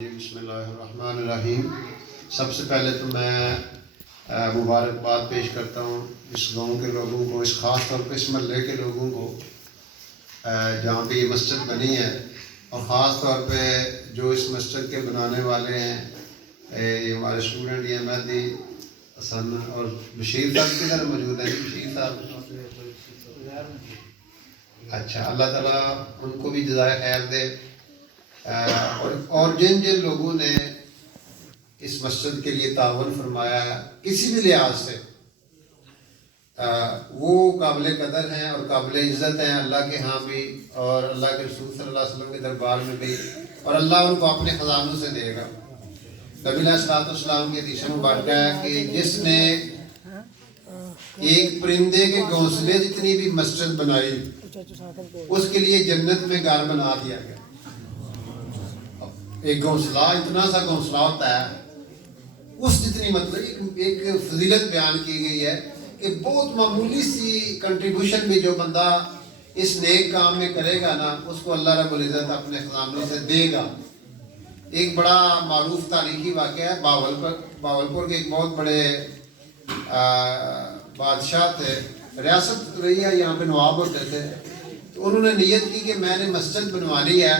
بسم اللہ الرحمن الرحیم۔ سب سے پہلے تو میں مبارکباد پیش کرتا ہوں اس گاؤں کے لوگوں کو، اس خاص طور پہ اس محلے کے لوگوں کو جہاں پہ یہ مسجد بنی ہے، اور خاص طور پہ جو اس مسجد کے بنانے والے ہیں، یہ ہمارے اسٹوڈنٹ ہیں مہدی حسن اور بشیر صاحب کدھر موجود ہیں؟ بشیر صاحب، اچھا، اللہ تعالیٰ ان کو بھی جزائے خیر دے۔ اور جن لوگوں نے اس مسجد کے لیے تعاون فرمایا ہے کسی بھی لحاظ سے، وہ قابل قدر ہیں اور قابل عزت ہیں اللہ کے ہاں بھی، اور اللہ کے رسول صلی اللہ علیہ وسلم کے دربار میں بھی، اور اللہ ان کو اپنے خزانوں سے دے گا۔ نبی علیہ الصلوۃ والسلام کی حدیث مبارکہ ہے کہ جس نے ایک پرندے کے گھونسلے جتنی بھی مسجد بنائی، اس کے لیے جنت میں گھر بنا دیا گیا۔ ایک گھونسلہ، اتنا سا گھونسلہ ہوتا ہے، اس جتنی مطلب ایک فضیلت بیان کی گئی ہے کہ بہت معمولی سی کنٹریبیوشن بھی جو بندہ اس نیک کام میں کرے گا نا، اس کو اللہ رب العزت اپنے خزانوں سے دے گا۔ ایک بڑا معروف تاریخی واقعہ ہے، باولپور کے ایک بہت بڑے بادشاہ تھے، ریاست رہی ہے، یہاں پہ نواب ہوتے تھے، تو انہوں نے نیت کی کہ میں نے مسجد بنوانی ہے،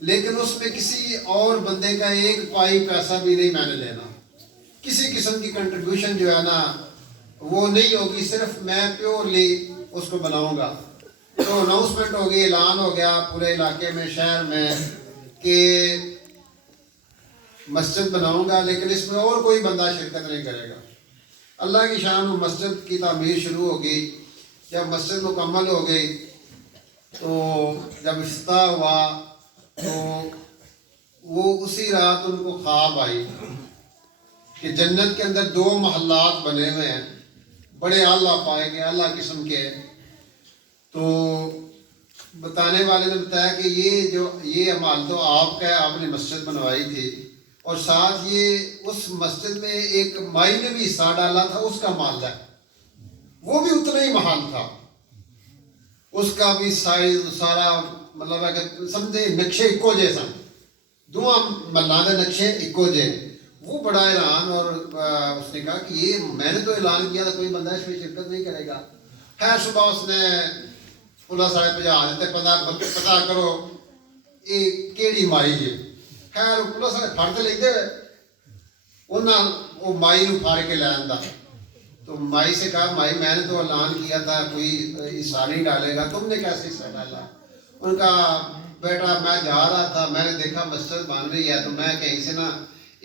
لیکن اس میں کسی اور بندے کا ایک پائی پیسہ بھی نہیں میں نے لینا، کسی قسم کی کنٹریبیوشن جو ہے نا وہ نہیں ہوگی، صرف میں پیورلی اس کو بناؤں گا۔ تو اناؤنسمنٹ ہو گئی، اعلان ہو گیا پورے علاقے میں، شہر میں، کہ مسجد بناؤں گا لیکن اس میں اور کوئی بندہ شرکت نہیں کرے گا۔ اللہ کی شان، مسجد کی تعمیر شروع ہو گئی۔ جب مسجد مکمل ہو گئی تو جب افتتاح ہوا تو وہ اسی رات ان کو خواب آئی کہ جنت کے اندر 2 محلات بنے ہوئے ہیں، بڑے اعلیٰ پائے گئے، اعلیٰ قسم کے۔ تو بتانے والے نے بتایا کہ یہ محل تو آپ کا ہے، آپ نے مسجد بنوائی تھی، اور ساتھ یہ اس مسجد میں ایک مائی نے بھی حصہ ڈالا تھا، اس کا محل ہے، وہ بھی اتنا ہی محل تھا، اس کا بھی سائز سارا مطلب ہے کہ سمجھے نقشے ایکو جے سن، دونوں محلوں کے نقشے ایکو جے۔ وہ بڑا حیران، اور اس نے کہا کہ یہ میں نے تو اعلان کیا تھا کوئی بندہ اس میں شرکت نہیں کرے گا۔ خیر صبح اس نے پولیس والے بھجا دیتے، پتا کرو یہ کیڑی مائی ہے۔ خیر پولیس والے پھڑ کے لے انہوں وہ مائی نو پھاڑ کے لے آندا، تو مائی سے کہا مائی میں نے تو اعلان کیا تھا کوئی حصہ نہیں ڈالے گا، تم نے کیسے حصہ ڈالا؟ ان کا بیٹا میں جا رہا تھا، میں نے دیکھا مسجد بن رہی ہے، تو میں کہیں سے نا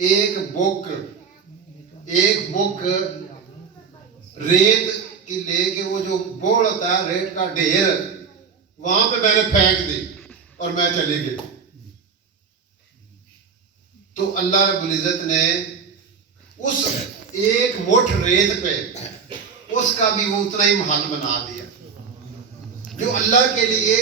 ایک بک ریت کی لے کے، وہ جو بوڑ ہوتا ہے ریت کا ڈھیر، وہاں پہ میں نے پھینک دی اور میں چلی گئی۔ تو اللہ رب العزت نے اس ایک مٹھ ریت پہ اس کا بھی وہ اتنا ہی محل بنا دیا۔ جو اللہ کے لیے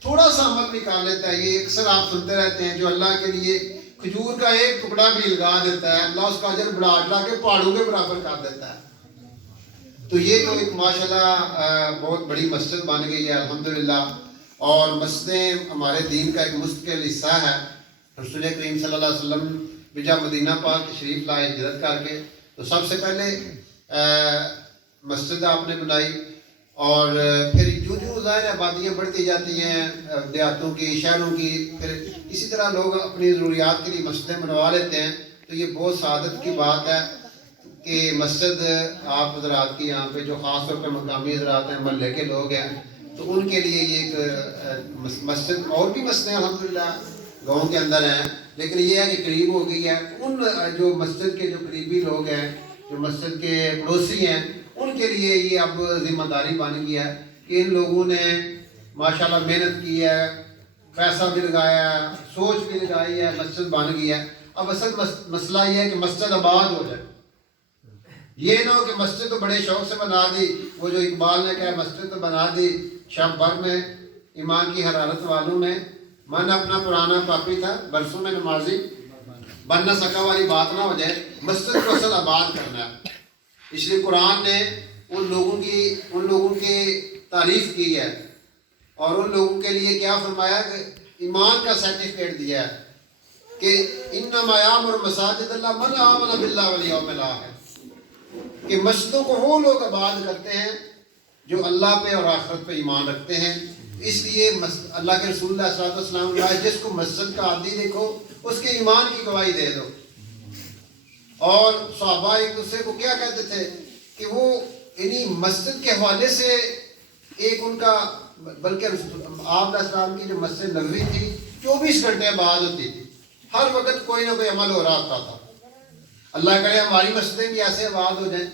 تھوڑا سا عمل نکال لیتا ہے، یہ اکثر آپ سنتے رہتے ہیں، جو اللہ کے لیے کھجور کا ایک ٹکڑا بھی لگا دیتا ہے، اللہ اس کا اجر بڑھا کے پہاڑوں کے برابر کر دیتا ہے۔ تو یہ تو ایک ماشاءاللہ بہت بڑی مسجد بن گئی ہے الحمدللہ، اور مسجدیں ہمارے دین کا ایک مستقل حصہ ہے۔ رسول کریم صلی اللہ علیہ وسلم بھی جب مدینہ پاک تشریف لائے ہجرت کر کے، تو سب سے پہلے مسجد آپ نے بنائی، اور پھر جو ظاہر آبادیاں بڑھتی جاتی ہیں دیہاتوں کی، شہروں کی، پھر اسی طرح لوگ اپنی ضروریات کے لیے مسجدیں بنوا لیتے ہیں۔ تو یہ بہت سعادت کی بات ہے کہ مسجد آپ حضرات کی یہاں پہ جو خاص طور پہ مقامی حضرات ہیں، محلے کے لوگ ہیں، تو ان کے لیے یہ ایک مسجد، اور بھی مسجدیں الحمدللہ گاؤں کے اندر ہیں، لیکن یہ ہے کہ قریب ہو گئی ہے۔ ان جو مسجد کے جو قریبی لوگ ہیں، جو مسجد کے پڑوسی ہیں، ان کے لیے یہ اب ذمہ داری بن گیا ہے کہ ان لوگوں نے ماشاءاللہ محنت کی ہے، پیسہ بھی لگایا ہے، سوچ بھی لگائی ہے، مسجد بن گئی ہے۔ اب اصل مسئلہ یہ ہے کہ مسجد آباد ہو جائے، یہ نہ ہو کہ مسجد تو بڑے شوق سے بنا دی، وہ جو اقبال نے کہا مسجد تو بنا دی شب بھر میں، ایمان کی حرارت والوں نے، من اپنا پرانا پاپی تھا برسوں میں نمازی، بن نہ سکا والی بات نہ ہو جائے۔ مسجد کو اصل آباد کرنا ہے، اس لیے قرآن نے ان لوگوں کی تعریف کی ہے، اور ان لوگوں کے لیے کیا فرمایا کہ ایمان کا سرٹیفکیٹ دیا ہے کہ انما یامر مساجد اللہ من آمن باللہ والیوم الآخر، کہ مسجدوں کو وہ لوگ آباد کرتے ہیں جو اللہ پہ اور آخرت پہ ایمان رکھتے ہیں۔ اس لیے اللہ کے رسول اللہ صلی اللہ علیہ وسلم نے جس کو مسجد کا عادی دیکھو اس کے ایمان کی گواہی دے دو۔ اور صحابہ ایک دوسرے کو کیا کہتے تھے کہ وہ انہی مسجد کے حوالے سے ایک ان کا، بلکہ آپ علیہ السلام کی جو مسجد نبوی تھی 24 گھنٹے آباد ہوتی تھی، ہر وقت کوئی نہ کوئی عمل ہو رہا ہوتا تھا۔ اللہ کرے ہماری مسجدیں بھی ایسے آباد ہو جائیں،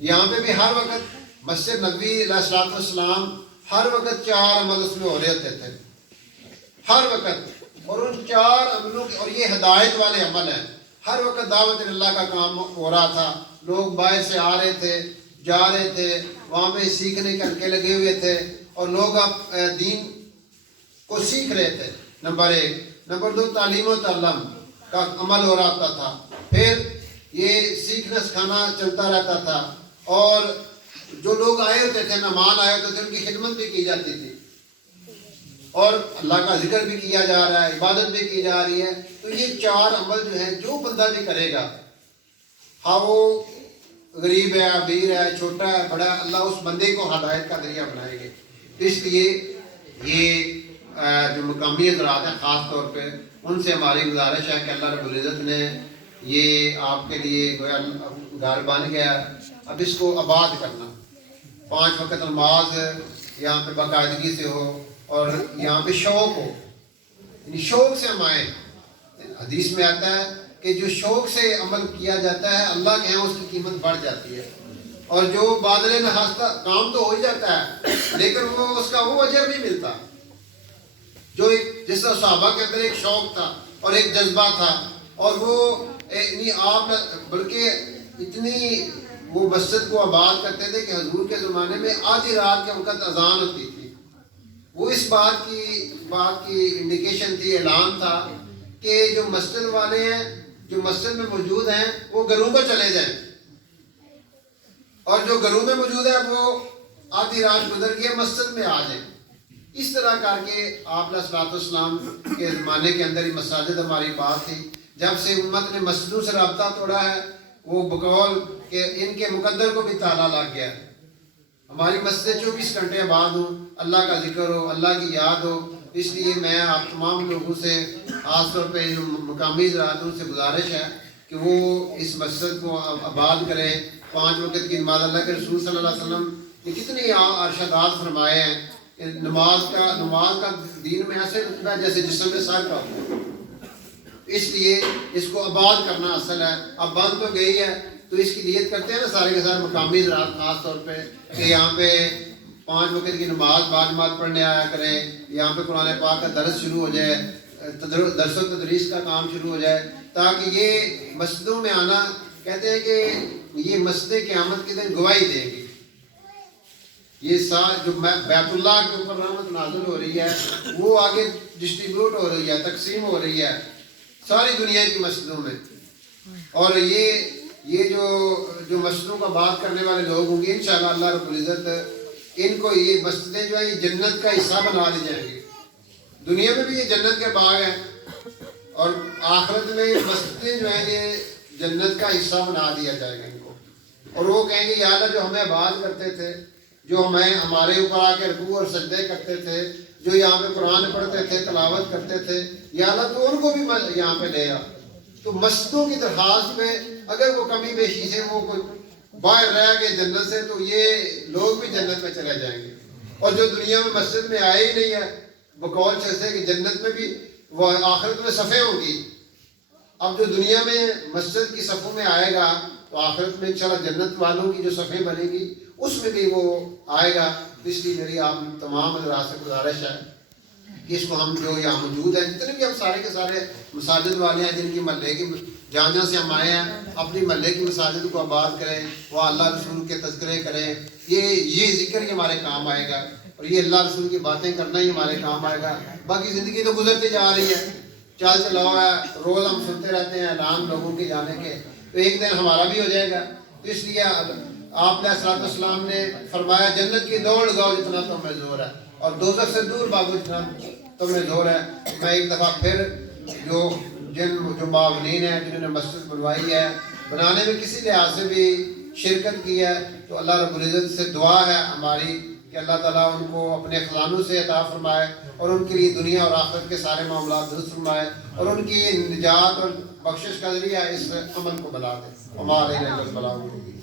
یہاں پہ بھی ہر وقت مسجد نبوی علیہ السلام ہر وقت 4 عمل اس میں ہو رہے ہوتے تھے، ہر وقت۔ اور ان 4 عملوں کے، اور یہ ہدایت والے عمل ہیں، ہر وقت دعوت اللہ کا کام ہو رہا تھا، لوگ باہر سے آ رہے تھے، جا رہے تھے، وہاں پہ سیکھنے کے حلقے لگے ہوئے تھے، اور لوگ اب دین کو سیکھ رہے تھے، نمبر 1۔ نمبر 2، تعلیم و تعلم کا عمل ہو رہا ہوتا تھا، پھر یہ سیکھنا سکھانا چلتا رہتا تھا، اور جو لوگ آئے ہوتے تھے، مہمان آئے ہوتے تھے، ان کی خدمت بھی کی جاتی تھی، اور اللہ کا ذکر بھی کیا جا رہا ہے، عبادت بھی کی جا رہی ہے۔ تو یہ 4 عمل جو ہیں، جو بندہ بھی کرے گا، ہاں وہ غریب ہے، امیر ہے، چھوٹا ہے، بڑا، اللہ اس بندے کو ہدایت کا ذریعہ بنائیں گے۔ اس لیے یہ جو مقامی حضرات ہیں، خاص طور پہ ان سے ہماری گزارش ہے کہ اللہ رب العزت نے یہ آپ کے لیے گویا گھر بن گیا، اب اس کو آباد کرنا، 5 وقت نماز یہاں پہ باقاعدگی سے ہو، اور یہاں پہ شوق ہو، یعنی شوق سے ہم آئیں۔ حدیث میں آتا ہے کہ جو شوق سے عمل کیا جاتا ہے، اللہ کے ہاں اس کی قیمت بڑھ جاتی ہے، اور جو بادل نخواستہ کام تو ہو ہی جاتا ہے لیکن وہ اس کا وہ اجر نہیں ملتا۔ جو ایک جس طرح صحابہ کے اندر ایک شوق تھا اور ایک جذبہ تھا، اور وہ آپ بلکہ اتنی وہ مسجد کو آباد کرتے تھے کہ حضور کے زمانے میں آدھی رات کے وقت اذان ہوتی تھی، وہ اس بات کی انڈیکیشن تھی، اعلان تھا کہ جو مسجد والے ہیں، جو مسجد میں موجود ہیں، وہ گھروں کو چلے جائیں، اور جو گھروں میں موجود ہیں وہ آدھی رات گزر گئی مسجد میں آ جائیں۔ اس طرح کر کے آپ علیہ السلام کے زمانے کے اندر ہی مساجد ہماری بات تھی۔ جب سے امت نے مسجدوں سے رابطہ توڑا ہے، وہ بقول کہ ان کے مقدر کو بھی تالا لگ گیا۔ ہماری مسجدیں 24 گھنٹے آباد ہوں، اللہ کا ذکر ہو، اللہ کی یاد ہو۔ اس لیے میں آپ تمام لوگوں سے، خاص طور پہ مقامی ذراتوں سے گزارش ہے کہ وہ اس مسجد کو آباد کریں۔ 5 وقت کی نماز، اللہ کے رسول صلی اللہ علیہ وسلم نے کتنی ارشادات فرمائے ہیں۔ نماز کا دین میں ایسے رتبہ ہے جیسے جسم میں سر کا ہوتا ہے، اس لیے اس کو آباد کرنا اصل ہے۔ اب بند تو گئی ہے، تو اس کی نیت کرتے ہیں نا سارے کے سارے مقامی حضرات، خاص طور پہ کہ یہاں پہ 5 وقت کی نماز باجماعت پڑھنے آیا کریں، یہاں پہ قرآن پاک کا درس شروع ہو جائے، درس و تدریس کا کام شروع ہو جائے، تاکہ یہ مسجدوں میں آنا، کہتے ہیں کہ یہ مسجد قیامت کے دن گواہی دے گی۔ یہ جو بیت اللہ کے اوپر رحمت نازل ہو رہی ہے، وہ آگے ڈسٹریبیوٹ ہو رہی ہے، تقسیم ہو رہی ہے ساری دنیا کی مسجدوں میں۔ اور یہ جو مسجدوں کا بات کرنے والے لوگ ہوں گے، انشاءاللہ اللہ رب العزت ان کو یہ مسجدیں جو ہیں یہ جنت کا حصہ بنا دی جائیں گی۔ دنیا میں بھی یہ جنت کے باغ ہیں، اور آخرت میں مسجدیں جو ہیں یہ جنت کا حصہ بنا دیا جائے گا ان کو۔ اور وہ کہیں گے یا اللہ جو ہمیں آباد کرتے تھے، جو ہمارے اوپر آ کے رکوع اور سجدے کرتے تھے، جو یہاں پہ قرآن پڑھتے تھے، تلاوت کرتے تھے، یا اللہ تو ان کو بھی یہاں پہ لے آ۔ تو مسجدوں کی درخواست پہ اگر وہ کمی بیشی سے وہ کوئی باہر رہ گئے جنت سے، تو یہ لوگ بھی جنت میں چلے جائیں گے۔ اور جو دنیا میں مسجد میں آئے ہی نہیں ہے، بقول سے کہ جنت میں بھی وہ آخرت میں صفیں ہوں گی۔ اب جو دنیا میں مسجد کی صفوں میں آئے گا، تو آخرت میں انشاءاللہ جنت والوں کی جو صفیں بنے گی اس میں بھی وہ آئے گا۔ اس لیے میری آپ تمام حضرات سے گزارش ہے کہ اس کو ہم جو یہاں موجود ہیں، جتنے بھی ہم سارے کے سارے مساجد والے ہیں، جن کی محلے کی جہاں سے ہم آئے ہیں، اپنی محلے کی مساجد کو آباد کریں، وہ اللہ رسول کے تذکرے کریں۔ یہ ذکر ہی ہمارے کام آئے گا، اور یہ اللہ رسول کی باتیں کرنا ہی ہمارے کام آئے گا۔ باقی زندگی تو گزرتی جا رہی ہے، چال چلاؤ ہے، روز ہم سنتے رہتے ہیں اعلان لوگوں کے جانے کے، تو ایک دن ہمارا بھی ہو جائے گا۔ تو اس لیے آپ علیہ السلام نے فرمایا جنت کی دوڑ لگاؤ جتنا تمہیں زور ہے، اور دوزخ سے دور بھاگو جتنا تمہیں زور ہے۔ میں ایک دفعہ پھر جو معاونین ہیں جنہوں نے مسجد بنوائی ہے، بنانے میں کسی لحاظ سے بھی شرکت کی ہے، تو اللہ رب العزت سے دعا ہے ہماری کہ اللہ تعالیٰ ان کو اپنے خزانوں سے عطا فرمائے اور ان کے لیے دنیا اور آخرت کے سارے معاملات درست فرمائے اور ان کی نجات اور بخشش کا ذریعہ اس عمل کو بنا دے۔ وما علینا الا البلاغ المبین۔